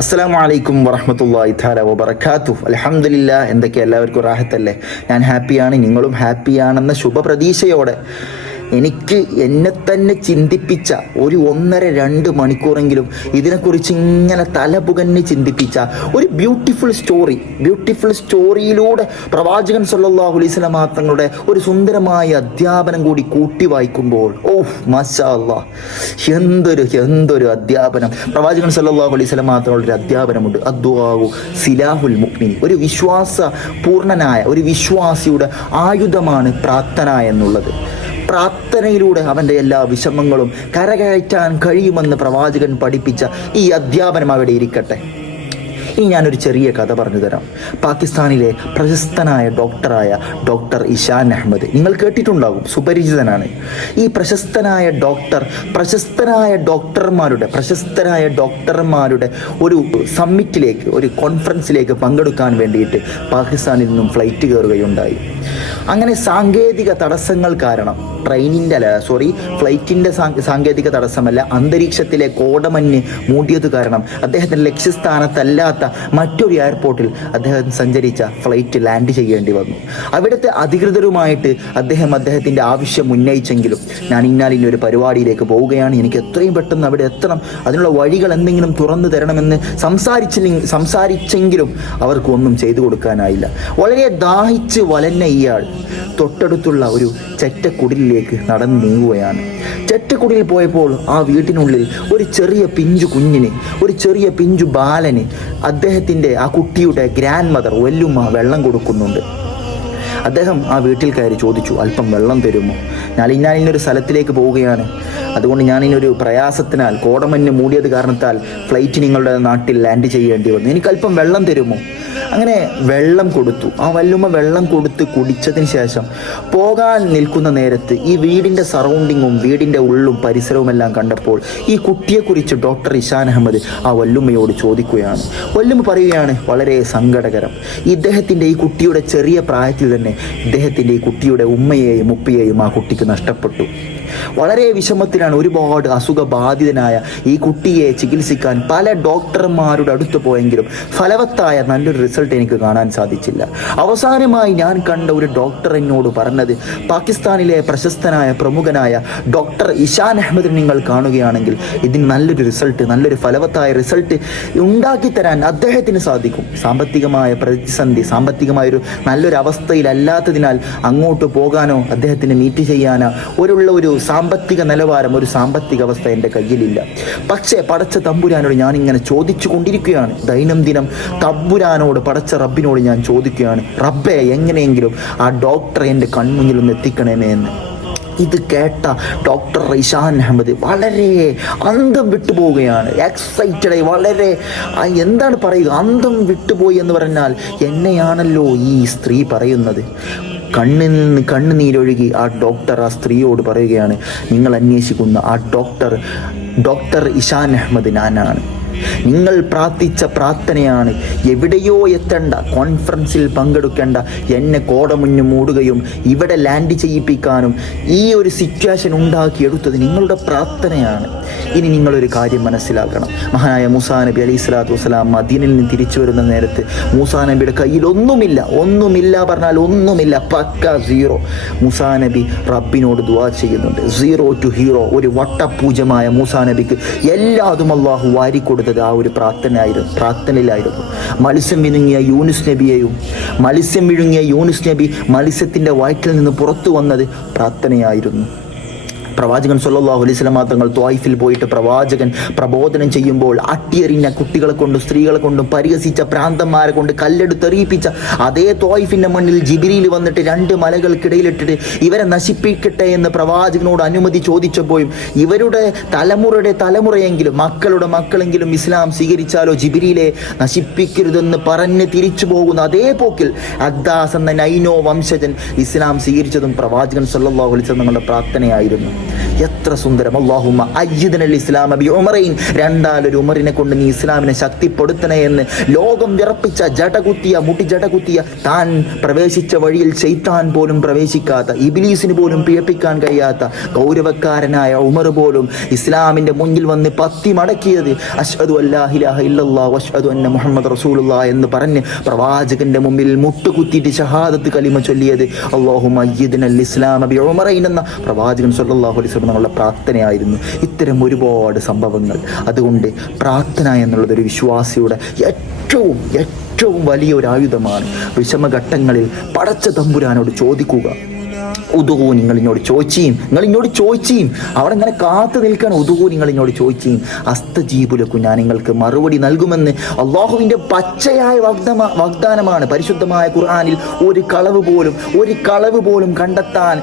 അസ്സലാമു അലൈക്കും വറഹ്മത്തുള്ളാഹി തആല വബറകാതുഹു. അൽഹംദുലില്ലാഹ്. എന്തൊക്കെ എല്ലാവർക്കും റാഹത്തല്ലേ? ഞാൻ ഹാപ്പിയാണ്, നിങ്ങളും ഹാപ്പിയാണെന്ന ശുഭപ്രതീക്ഷയോടെ എനിക്ക് എന്നെ തന്നെ ചിന്തിപ്പിച്ച ഒരു 1.5-2 മണിക്കൂറെങ്കിലും ഇതിനെക്കുറിച്ച് ഇങ്ങനെ തലപുകഞ്ഞ് ചിന്തിപ്പിച്ച ഒരു ബ്യൂട്ടിഫുൾ സ്റ്റോറിയിലൂടെ പ്രവാചകൻ സല്ലല്ലാഹു അലൈഹി വസല്ലം തങ്ങളുടെ ഒരു സുന്ദരമായ അധ്യാപനം കൂടി കൂട്ടി വായിക്കുമ്പോൾ മാഷാ അല്ലാഹ്, എന്തൊരു അധ്യാപനം! പ്രവാചകൻ സല്ലല്ലാഹു അലൈഹി വസല്ലം തങ്ങളുടെ ഒരു അധ്യാപനമുണ്ട്, അദ്ദുആഉ സിലാഹുൽ മുഅ്മിൻ. ഒരു വിശ്വാസപൂർണനായ ഒരു വിശ്വാസിയുടെ ആയുധമാണ് പ്രാർത്ഥന എന്നുള്ളത്. പ്രാർത്ഥനയിലൂടെ അവൻ്റെ എല്ലാ വിഷമങ്ങളും കരകയറ്റാൻ കഴിയുമെന്ന് പ്രവാചകൻ പഠിപ്പിച്ച ഈ അധ്യാപനം അവിടെ ഇരിക്കട്ടെ. ഇനി ഞാനൊരു ചെറിയ കഥ പറഞ്ഞു തരാം. പാകിസ്ഥാനിലെ പ്രശസ്തനായ ഡോക്ടറായ ഡോക്ടർ ഇഷാൻ അഹമ്മദ്, നിങ്ങൾ കേട്ടിട്ടുണ്ടാകും, സുപരിചിതനാണ്. ഈ പ്രശസ്തനായ ഡോക്ടർമാരുടെ ഒരു സമ്മിറ്റിലേക്ക്, ഒരു കോൺഫറൻസിലേക്ക് പങ്കെടുക്കാൻ വേണ്ടിയിട്ട് പാകിസ്ഥാനിൽ നിന്നും ഫ്ലൈറ്റ് കയറുകയുണ്ടായി. അങ്ങനെ സാങ്കേതിക തടസ്സങ്ങൾ കാരണം ഫ്ലൈറ്റിൻ്റെ സാങ്കേതിക തടസ്സമല്ല, അന്തരീക്ഷത്തിലെ കോടമഞ്ഞ് മൂടിയത് കാരണം അദ്ദേഹത്തിൻ്റെ ലക്ഷ്യസ്ഥാനത്തല്ലാത്ത മറ്റൊരു എയർപോർട്ടിൽ അദ്ദേഹം സഞ്ചരിച്ച ഫ്ലൈറ്റ് ലാൻഡ് ചെയ്യേണ്ടി വന്നു. അവിടുത്തെ അധികൃതരുമായിട്ട് അദ്ദേഹത്തിൻ്റെ ആവശ്യം ഉന്നയിച്ചെങ്കിലും ഞാൻ ഇന്നാലിന്നൊരു പരിപാടിയിലേക്ക് പോവുകയാണ്, എനിക്ക് എത്രയും പെട്ടെന്ന് അവിടെ എത്തണം, അതിനുള്ള വഴികൾ എന്തെങ്കിലും തുറന്നു തരണമെന്ന് സംസാരിച്ചെങ്കിലും അവർക്ക് ഒന്നും ചെയ്തു കൊടുക്കാനായില്ല. വളരെ ദാഹിച്ച് വലഞ്ഞ ഇയാൾ തൊട്ടടുത്തുള്ള ഒരു ചെറ്റക്കുടിലേക്ക് നടന്നു നീങ്ങുകയാണ്. ചെറ്റക്കുടിയിൽ പോയപ്പോൾ ആ വീട്ടിനുള്ളിൽ ഒരു ചെറിയ പിഞ്ചു ബാലന് അദ്ദേഹത്തിൻ്റെ ആ കുട്ടിയുടെ ഗ്രാൻഡ് മദർ വല്ലുമ്മ വെള്ളം കൊടുക്കുന്നുണ്ട്. അദ്ദേഹം ആ വീട്ടിൽ കയറി ചോദിച്ചു, അല്പം വെള്ളം തരുമോ? ഞാൻ ഇന്നൊരു സ്ഥലത്തിലേക്ക് പോവുകയാണ്, അതുകൊണ്ട് ഞാനിന്നൊരു പ്രയാസത്തിനാൽ, കോടമഞ്ഞ് മൂടിയത് കാരണത്താൽ ഫ്ലൈറ്റ് നിങ്ങളുടെ നാട്ടിൽ ലാൻഡ് ചെയ്യേണ്ടി വന്നു, എനിക്കല്പം വെള്ളം തരുമോ? അങ്ങനെ വെള്ളം കൊടുത്തു. ആ വല്ലുമ്മ വെള്ളം കൊടുത്ത് കുടിച്ചതിന് ശേഷം പോകാൻ നിൽക്കുന്ന നേരത്ത് ഈ വീടിൻ്റെ സറൗണ്ടിങ്ങും വീടിൻ്റെ ഉള്ളും പരിസരവുമെല്ലാം കണ്ടപ്പോൾ ഈ കുട്ടിയെക്കുറിച്ച് ഡോക്ടർ ഇഷാൻ അഹമ്മദ് ആ വല്ലുമ്മയോട് ചോദിക്കുകയാണ്. വല്ലുമ്മ പറയുകയാണ്, വളരെ സങ്കടകരം, ഈ കുട്ടിയുടെ ചെറിയ പ്രായത്തിൽ തന്നെ ഇദ്ദേഹത്തിൻ്റെ ഈ കുട്ടിയുടെ ഉമ്മയെയും ഉപ്പയെയും ആ കുട്ടിക്ക് നഷ്ടപ്പെട്ടു. വളരെ വിഷമത്തിലാണ്. ഒരുപാട് അസുഖബാധിതനായ ഈ കുട്ടിയെ ചികിത്സിക്കാൻ പല ഡോക്ടർമാരുടെ അടുത്ത് പോയെങ്കിലും ഫലവത്തായ നല്ലൊരു റിസൾട്ട് എനിക്ക് കാണാൻ സാധിച്ചില്ല. അവസാനമായി ഞാൻ കണ്ട ഒരു ഡോക്ടർ എന്നോട് പറഞ്ഞത്, പാകിസ്ഥാനിലെ പ്രശസ്തനായ പ്രമുഖനായ ഡോക്ടർ ഇഷാൻ അഹമ്മദിനെ നിങ്ങൾ കാണുകയാണെങ്കിൽ ഇതിന് നല്ലൊരു ഫലവത്തായ റിസൾട്ട് ഉണ്ടാക്കി തരാൻ അദ്ദേഹത്തിന് സാധിക്കും. സാമ്പത്തികമായ പ്രതിസന്ധി, സാമ്പത്തികമായൊരു നല്ലൊരു അവസ്ഥയിലല്ലാത്തതിനാൽ അങ്ങോട്ട് പോകാനോ അദ്ദേഹത്തിന് മീറ്റ് ചെയ്യാനോ ഒരു സാമ്പത്തിക നിലവാരം, ഒരു സാമ്പത്തിക അവസ്ഥ എൻ്റെ കയ്യിലില്ല. പക്ഷേ പടച്ച തമ്പുരാനോട് ഞാനിങ്ങനെ ചോദിച്ചു കൊണ്ടിരിക്കുകയാണ്. ദൈനംദിനം തമ്പുരാനോട്, പടച്ച റബ്ബിനോട് ഞാൻ ചോദിക്കുകയാണ്, റബ്ബേ എങ്ങനെയെങ്കിലും ആ ഡോക്ടറെ എൻ്റെ കൺമുന്നിൽ ഒന്ന് എത്തിക്കണമേ എന്ന്. ഇത് കേട്ട ഡോക്ടർ ഇഷാൻ അഹമ്മദ് വളരെ അന്തം വിട്ടുപോവുകയാണ്. എക്സൈറ്റഡായി, വളരെ എന്താണ് പറയുക, അന്തം വിട്ടുപോയി എന്ന് പറഞ്ഞാൽ എന്നെയാണല്ലോ ഈ സ്ത്രീ പറയുന്നത്. കണ്ണിൽ നിന്ന് കണ്ണുനീരൊഴുകി ആ ഡോക്ടർ ആ സ്ത്രീയോട് പറയുകയാണ്, നിങ്ങൾ അന്വേഷിക്കുന്ന ആ ഡോക്ടർ ഇഷാൻ അഹമ്മദ് ഞാനാണ്. നിങ്ങൾ പ്രാർത്ഥിച്ച പ്രാർത്ഥനയാണ് എവിടെയോ എത്തേണ്ട, കോൺഫറൻസിൽ പങ്കെടുക്കേണ്ട എന്നെ കോടമുഞ്ഞ് മൂടുകയും ഇവിടെ ലാൻഡ് ചെയ്യിപ്പിക്കാനും ഈ ഒരു സിറ്റുവേഷൻ ഉണ്ടാക്കിയെടുത്തത് നിങ്ങളുടെ പ്രാർത്ഥനയാണ്. ഇനി നിങ്ങളൊരു കാര്യം മനസ്സിലാക്കണം. മഹാനായ മൂസാ നബി അലൈഹി സ്വലാത്തു വസ്സലാം മദീനയിൽ നിന്ന് തിരിച്ചു വരുന്ന നേരത്ത് മൂസാ നബിയുടെ കയ്യിൽ ഒന്നുമില്ല പറഞ്ഞാൽ ഒന്നുമില്ല, പക്ക സീറോ. മൂസാ നബി റബ്ബിനോട് ദുആ ചെയ്യുന്നുണ്ട്. 0 to hero, ഒരു വട്ടപൂജമായ മൂസാ നബിക്ക് എല്ലാതും അല്ലാഹു വാരിക്കൊടുത്തു ആ ഒരു പ്രാർത്ഥനയിലായിരുന്നു. മത്സ്യം വിഴുങ്ങിയ യൂനുസ് നബി മത്സ്യത്തിൻ്റെ വയറ്റിൽ നിന്ന് പുറത്തു വന്നത് പ്രാർത്ഥനയായിരുന്നു. പ്രവാചകൻ സല്ലല്ലാഹു അലൈഹി വസല്ലം തങ്ങൾ ത്വായിഫിൽ പോയിട്ട് പ്രവാചകൻ പ്രബോധനം ചെയ്യുമ്പോൾ അട്ടിയെറിഞ്ഞ കുട്ടികളെ കൊണ്ടും സ്ത്രീകളെ കൊണ്ടും പരിഹസിച്ച പ്രാന്തന്മാരെ കൊണ്ട് കല്ലെടുത്തെറിയിപ്പിച്ച അതേ ത്വായിഫിൻ്റെ മണ്ണിൽ ജിബ്രീൽ വന്നിട്ട് 2 മലകൾക്കിടയിലിട്ടിട്ട് ഇവരെ നശിപ്പിക്കട്ടെ എന്ന് പ്രവാചകനോട് അനുമതി ചോദിച്ചപ്പോഴും ഇവരുടെ തലമുറയെങ്കിലും മക്കളെങ്കിലും ഇസ്ലാം സ്വീകരിച്ചാലോ ജിബ്രീലെ നശിപ്പിക്കരുതെന്ന് പറഞ്ഞ് തിരിച്ചു പോകുന്ന അതേ പോക്കിൽ അദ്ദാസ് എന്ന നൈനോ വംശജൻ ഇസ്ലാം സ്വീകരിച്ചതും പ്രവാചകൻ സല്ലല്ലാഹു അലൈഹി വസല്ലം തങ്ങളുടെ പ്രാർത്ഥനയായിരുന്നു. എത്ര സുന്ദരം. അല്ലാഹുമ്മ അയ്യിദ്നൽ ഇസ്ലാമ ബി ഉമറൈൻ, രണ്ടാലൊരു ഉമറിനെ കൊണ്ട് നീ ഇസ്ലാമിനെ ശക്തിപ്പെടുത്തണേ എന്ന് ലോകം വിറപ്പിച്ച മുട്ടി ജടകുത്തിയ താൻ പ്രവേശിച്ച വഴിയിൽ ശൈത്താൻ പോലും പ്രവേശിക്കാത്ത, ഇബ്ലീസിന് പോലും പിഴപ്പിക്കാൻ കഴിയാത്ത ഗൗരവക്കാരനായ ഉമർ പോലും ഇസ്ലാമിന്റെ മുന്നിൽ വന്ന് പത്തി മടക്കിയത് അശ്ഹദു അല്ലാ ഇലാഹ ഇല്ലല്ലാഹ് വഅശ്ഹദു അന്ന മുഹമ്മദ് റസൂലുള്ളാഹ് എന്ന് പറഞ്ഞ് പ്രവാചകന്റെ മുമ്പിൽ മുട്ടുകുത്തിയിട്ട് ഷഹാദത്ത് കലിമ ചൊല്ലിയത് അല്ലാഹുമ്മ അയ്യിദ്നൽ ഇസ്ലാമ ബി ഉമറൈൻ എന്ന പ്രവാചകൻ സ്വല്ലല്ലാഹു അലൈഹി വസല്ലം എന്നുള്ള പ്രാർത്ഥനയായിരുന്നു. ഇത്തരം ഒരുപാട് സംഭവങ്ങൾ. അതുകൊണ്ട് പ്രാർത്ഥന എന്നുള്ളത് ഒരു വിശ്വാസിയുടെ ഏറ്റവും വലിയൊരു ആയുധമാണ്. വിഷമഘട്ടങ്ങളിൽ പടച്ച തമ്പുരാനോട് ചോദിക്കുക. ഉദുഹു, നിങ്ങൾ എന്നോട് ചോദിച്ചീം അവിടെ ഇങ്ങനെ കാത്തു നിൽക്കാൻ. ഉദുഹു, നിങ്ങൾ എന്നോട് ചോദിച്ചീം അസ്തജീബുലക്കും, ഞാൻ നിങ്ങൾക്ക് മറുപടി നൽകുമെന്ന് അള്ളാഹുവിൻ്റെ പച്ചയായ വാഗ്ദാനമാണ്. പരിശുദ്ധമായ ഖുർആനിൽ ഒരു കളവ് പോലും കണ്ടെത്താൻ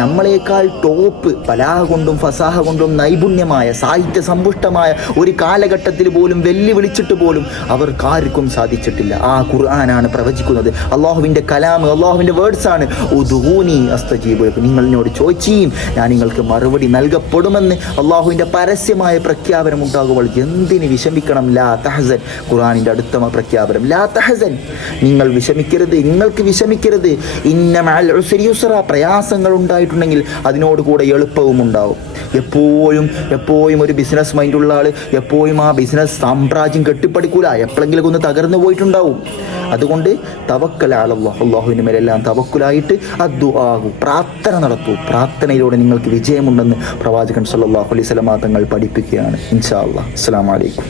നമ്മളേക്കാൾ ടോപ്പ് ബലാഗ കൊണ്ടും ഫസാഹ കൊണ്ടും നൈപുണ്യമായ സാഹിത്യ സമ്പുഷ്ടമായ ഒരു കാലഘട്ടത്തിൽ പോലും വെല്ലുവിളിച്ചിട്ട് പോലും അവർക്കാർക്കും സാധിച്ചിട്ടില്ല. ആ ഖുർആനാണ് പ്രവചിക്കുന്നത്. അള്ളാഹുവിൻ്റെ കലാം, അള്ളാഹുവിൻ്റെ വേർഡ്സാണ്. ഉദുഹൂനി അസ്തജീബു ലക്കും, നിങ്ങൾ എന്നോട് ചോദിച്ചീം ഞാൻ നിങ്ങൾക്ക് മറുപടി നൽകപ്പെടുമെന്ന് അള്ളാഹുവിൻ്റെ പരസ്യമായ പ്രഖ്യാപനം ഉണ്ടാകുമ്പോൾ എന്തിന് വിഷമിക്കണം? ലാ തഹസൻ, ഖുർആനിൻ്റെ അടുത്ത പ്രഖ്യാപനം. ലാ തഹസൻ, നിങ്ങൾക്ക് വിഷമിക്കരുത്. ഇന്ന മഅൽ ഉസ്രി യുസ്ര, പ്രയാസങ്ങൾ ഉണ്ടായിട്ടുണ്ടെങ്കിൽ അതിനോട് കൂടെ എളുപ്പവും ഉണ്ടാവും. എപ്പോഴും ഒരു ബിസിനസ് മൈൻഡുള്ള ആൾ എപ്പോഴും ആ ബിസിനസ് സാമ്രാജ്യം കെട്ടിപ്പടുക്കൂല, എപ്പോഴെങ്കിലും ഒന്ന് തകർന്നു പോയിട്ടുണ്ടാവും. അതുകൊണ്ട് തവക്കൽ അലല്ലാഹ്, അള്ളാഹുവിൻ്റെ മേലെല്ലാം തവക്കുലായിട്ട് പ്രാർത്ഥന നടത്തൂ. പ്രാർത്ഥനയിലൂടെ നിങ്ങൾക്ക് വിജയമുണ്ടെന്ന് പ്രവാചകൻ സല്ലല്ലാഹു അലൈഹി വസല്ലം തങ്ങൾ പഠിപ്പിക്കുകയാണ്. ഇൻഷാ അല്ലാഹ്. അസ്സലാമു അലൈക്കും.